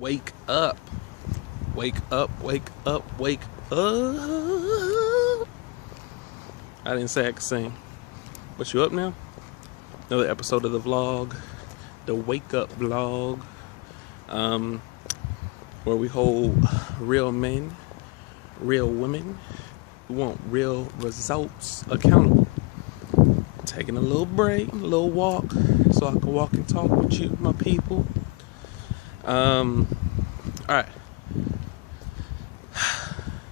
Wake up. Wake up, wake up, wake up. I didn't say I could sing. But you up now? Another episode of the vlog. The wake up vlog. Where we hold real men, real women who want real results accountable. Taking a little break, a little walk, so I can walk and talk with you, my people. Alright.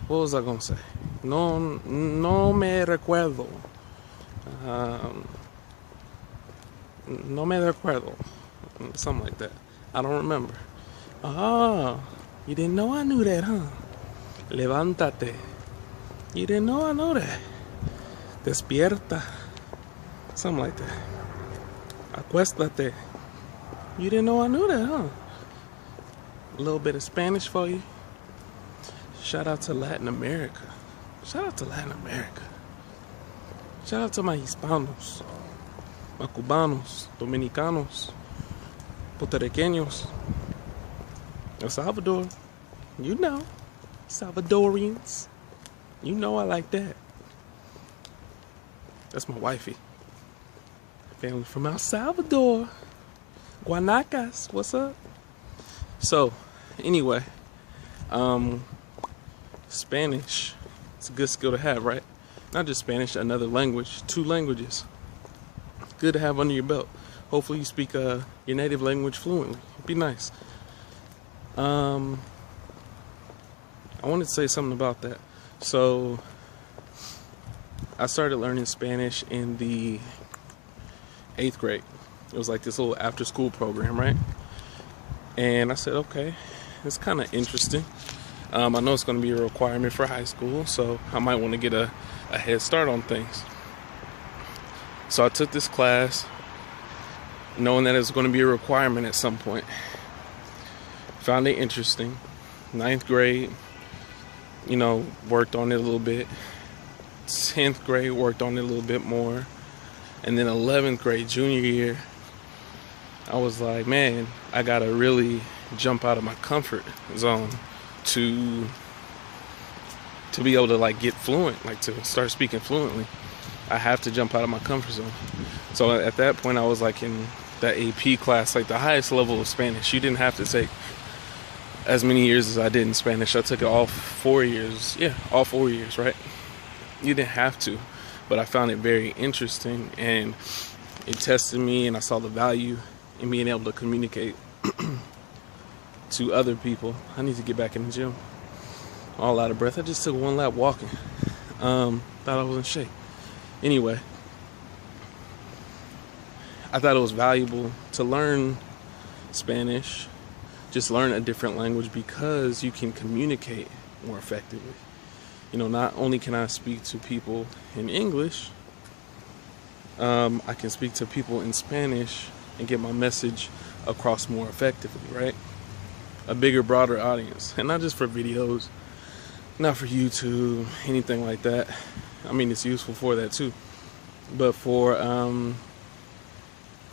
What was I gonna say? No me recuerdo. No me recuerdo. Something like that. I don't remember. You didn't know I knew that, huh? Levántate. You didn't know I know that. Despierta. Something like that. Acuéstate. You didn't know I knew that, huh? A little bit of Spanish for you. Shout out to Latin America. Shout out to Latin America. Shout out to my Hispanos, my Cubanos, Dominicanos, Puertorriqueños, El Salvador. You know, Salvadorians. You know I like that. That's my wifey. Family from El Salvador. Guanacas, what's up? So, anyway, Spanish, it's a good skill to have, right? Not just Spanish, another language, 2 languages. Good to have under your belt. Hopefully you speak your native language fluently. It'd be nice. I wanted to say something about that. So, I started learning Spanish in the 8th grade. It was like this little after-school program, right? And I said, okay, it's kind of interesting. I know it's going to be a requirement for high school, so I might want to get a head start on things. So I took this class, knowing that it was going to be a requirement at some point. Found it interesting. 9th grade, worked on it a little bit. 10th grade, worked on it a little bit more. And then 11th grade, junior year, I was like, man, I got to really jump out of my comfort zone to be able to get fluent, to start speaking fluently. I have to jump out of my comfort zone. So at that point, I was in that AP class, the highest level of Spanish. You didn't have to take as many years as I did in Spanish. I took it all 4 years. Yeah, all 4 years, right? You didn't have to, but I found it very interesting, and it tested me, and I saw the value in being able to communicate to other people. I need to get back in the gym. All out of breath. I just took one lap walking. Thought I was in shape. Anyway, I thought it was valuable to learn Spanish, just learn a different language, because you can communicate more effectively. Not only can I speak to people in English, I can speak to people in Spanish and get my message across more effectively, right? A bigger, broader audience. And not just for videos, not for YouTube, anything like that. I mean, it's useful for that too. But for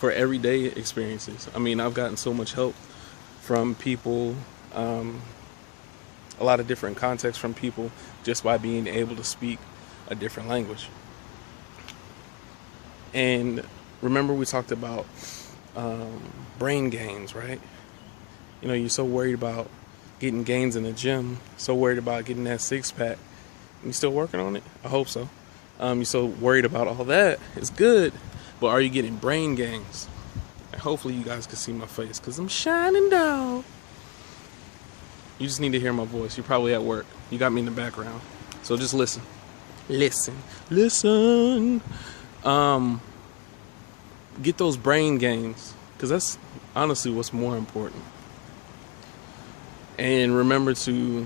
everyday experiences. I mean, I've gotten so much help from people, a lot of different contexts from people, just by being able to speak a different language. And remember we talked about brain gains, right? You're so worried about getting gains in the gym, so worried about getting that 6-pack. You still working on it? I hope so. You're so worried about all that. It's good, but are you getting brain gains? And hopefully you guys can see my face, because I'm shining, dog. You just need to hear my voice. You're probably at work. You got me in the background. So just listen. Listen. Get those brain gains, because that's honestly what's more important. And remember to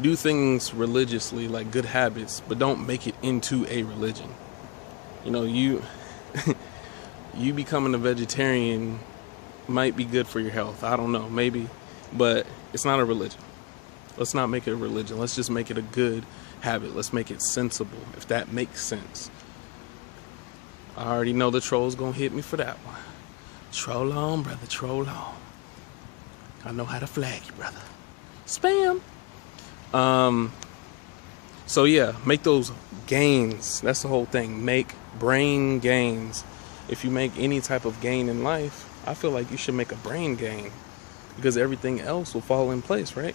do things religiously, like good habits, but don't make it into a religion. You becoming a vegetarian might be good for your health. I don't know, maybe. But it's not a religion. Let's not make it a religion. Let's just make it a good habit. Let's make it sensible, if that makes sense. I already know the troll's gonna hit me for that one. Troll on, brother, troll on. I know how to flag you, brother. Spam. So yeah, make those gains. That's the whole thing. Make brain gains. If you make any type of gain in life, I feel like you should make a brain gain, because everything else will fall in place, right?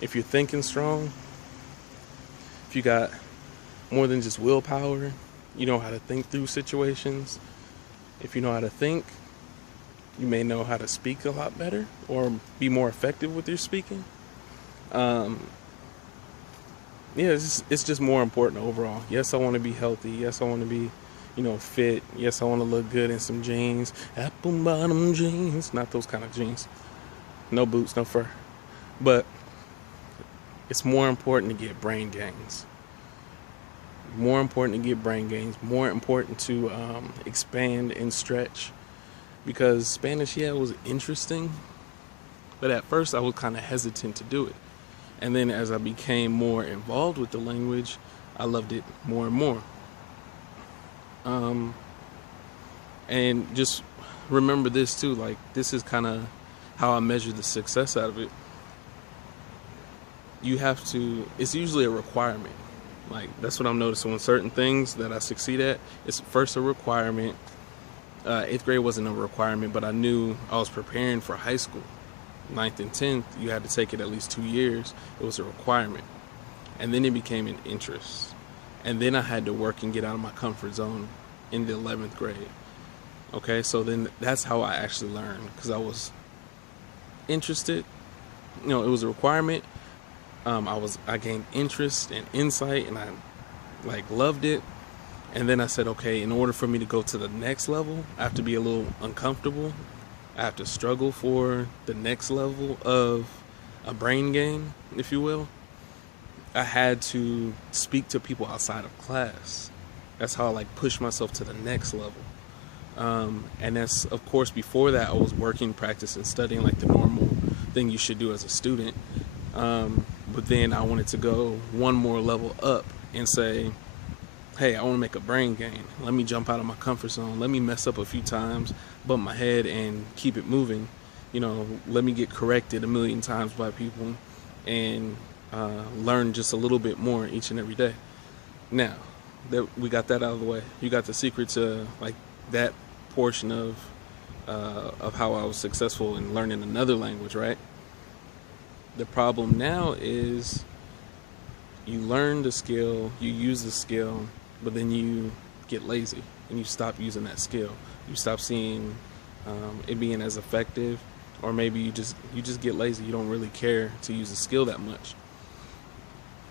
If you're thinking strong, if you got more than just willpower, you know how to think through situations. If you know how to think, you may know how to speak a lot better or be more effective with your speaking. Yeah, it's just more important overall. Yes, I want to be healthy. Yes, I want to be, fit. Yes, I want to look good in some jeans. Apple bottom jeans. Not those kind of jeans. No boots, no fur. But it's more important to get brain gains. More important to get brain gains. More important to expand and stretch. Because Spanish, yeah, it was interesting. But at first I was kind of hesitant to do it. And then as I became more involved with the language, I loved it more and more. And just remember this too, like this is kind of how I measure the success out of it. It's usually a requirement. Like that's what I'm noticing with certain things that I succeed at. It's first a requirement. 8th grade wasn't a requirement, but I knew I was preparing for high school. 9th and 10th, you had to take it at least 2 years. It was a requirement. And then it became an interest. And then I had to work and get out of my comfort zone in the 11th grade. Okay, so then that's how I actually learned, because I was interested. It was a requirement. I gained interest and insight, and I loved it. And then I said, okay, in order for me to go to the next level, I have to be a little uncomfortable. I have to struggle for the next level of a brain gain, if you will. I had to speak to people outside of class. That's how I pushed myself to the next level. And that's, of course, before that I was working, practicing, studying like the normal thing you should do as a student. But then I wanted to go one more level up and say, hey, I want to make a brain gain. Let me jump out of my comfort zone. Let me mess up a few times, bump my head, and keep it moving. Let me get corrected a million times by people and learn just a little bit more each and every day. Now that we got that out of the way, you got the secret to that portion of how I was successful in learning another language, right? The problem now is you learn the skill, you use the skill, but then you get lazy and you stop using that skill. You stop seeing it being as effective, or maybe you just get lazy. You don't really care to use the skill that much.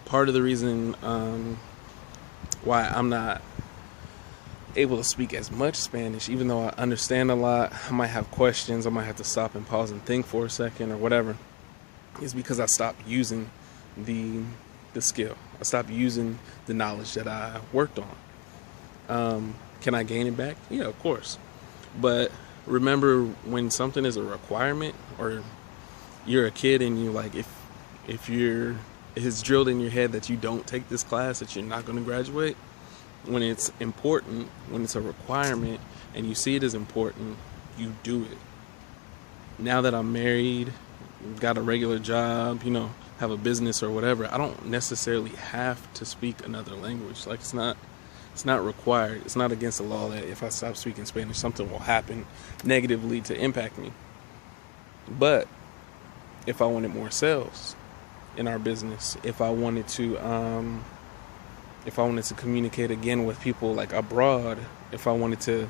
Part of the reason why I'm not able to speak as much Spanish, even though I understand a lot, I might have questions, I might have to stop and pause and think for a second or whatever, is because I stopped using the skill. I stopped using the knowledge that I worked on. Can I gain it back? Yeah, of course. But remember, when something is a requirement, or you're a kid and you if it's drilled in your head that you don't take this class, that you're not going to graduate, when it's important, when it's a requirement and you see it as important, you do it. Now that I'm married, got a regular job, have a business or whatever, I don't necessarily have to speak another language. It's not required. It's not against the law that if I stop speaking Spanish, something will happen negatively to impact me. But if I wanted more sales in our business, if I wanted to communicate again with people abroad, if I wanted to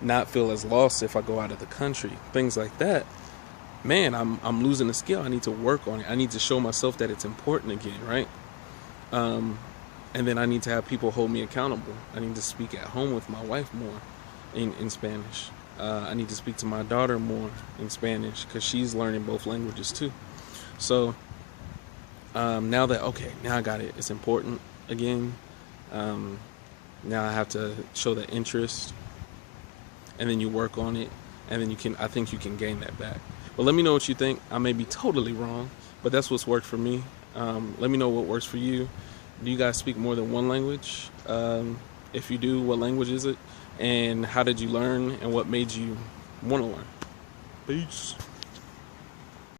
not feel as lost if I go out of the country, things like that, man, I'm losing a skill. I need to work on it. I need to show myself that it's important again, right? And then I need to have people hold me accountable. I need to speak at home with my wife more in Spanish. I need to speak to my daughter more in Spanish because she's learning both languages too. So now I got it. It's important again. Now I have to show that interest, and then you work on it, and then I think you can gain that back. But let me know what you think. I may be totally wrong, but that's what's worked for me. Let me know what works for you. Do you guys speak more than one language? If you do, what language is it? And how did you learn, and what made you want to learn? Peace.